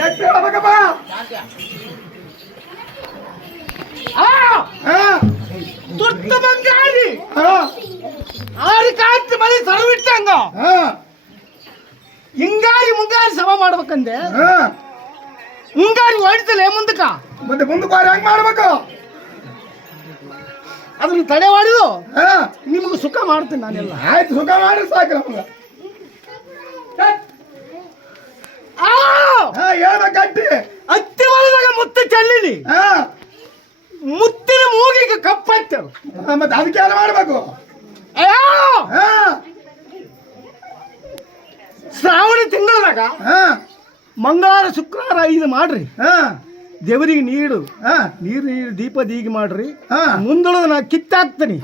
ಗಟ್ಟಿ ಹೇಳ್ಬೇಕಪ್ಪ. ತುರ್ತು ಬಂಗಾರಿ ಆರಿ ಕಾಂತಿ ಮಳಿ ಸರವಿಟ್ಟಂಗ ಹಿಂಗಾರಿ ಮುಂಗಾರಿ ಸಭಾ ಮಾಡ್ಬೇಕಂದೆ. ಮುಂಗಾರಿ ಹೊಡಿತಲ್ಲ ಮುಂದಕ್ಕ ಮತ್ತೆ ಮುಂದಕ್ಕೆ ಹೆಂಗ್ ಮಾಡ್ಬೇಕು? ಅದನ್ನ ತಡೆ ಮಾಡಿದು ನಿಮ್ಗೆ ಸುಖ ಮಾಡ್ತೀನಿ ನಾನೆಲ್ಲ. ಆಯ್ತು, ಸುಖ ಮಾಡಿ ಸಾಕು ನಮ್ಗೆ. ಹೇಳ್ಬೇಕು ಗಟ್ಟಿ. ಹತ್ತಿ ಹೊಲದಾಗ ಮುತ್ತು ಚೆಲ್ಲಿನಿ, ಮುತ್ತಿನ ಮೂಗಿಗೆ ಕಪ್ಪತ್ತರು. ಮತ್ತೆ ಅದಕ್ಕೆ ಏನು ಮಾಡ್ಬೇಕು? ಶ್ರಾವಣ ತಿಂಗಳದಾಗ ಮಂಗಳವಾರ ಶುಕ್ರವಾರ 5 ಮಾಡ್ರಿ. ದೇವರಿಗೆ ನೀರು ದೀಪ ದೀಗಿ ಮಾಡ್ರಿ. ಮುಂದೊಳದ ನಾ ಕಿತ್ತಾಕ್ತೀನಿ.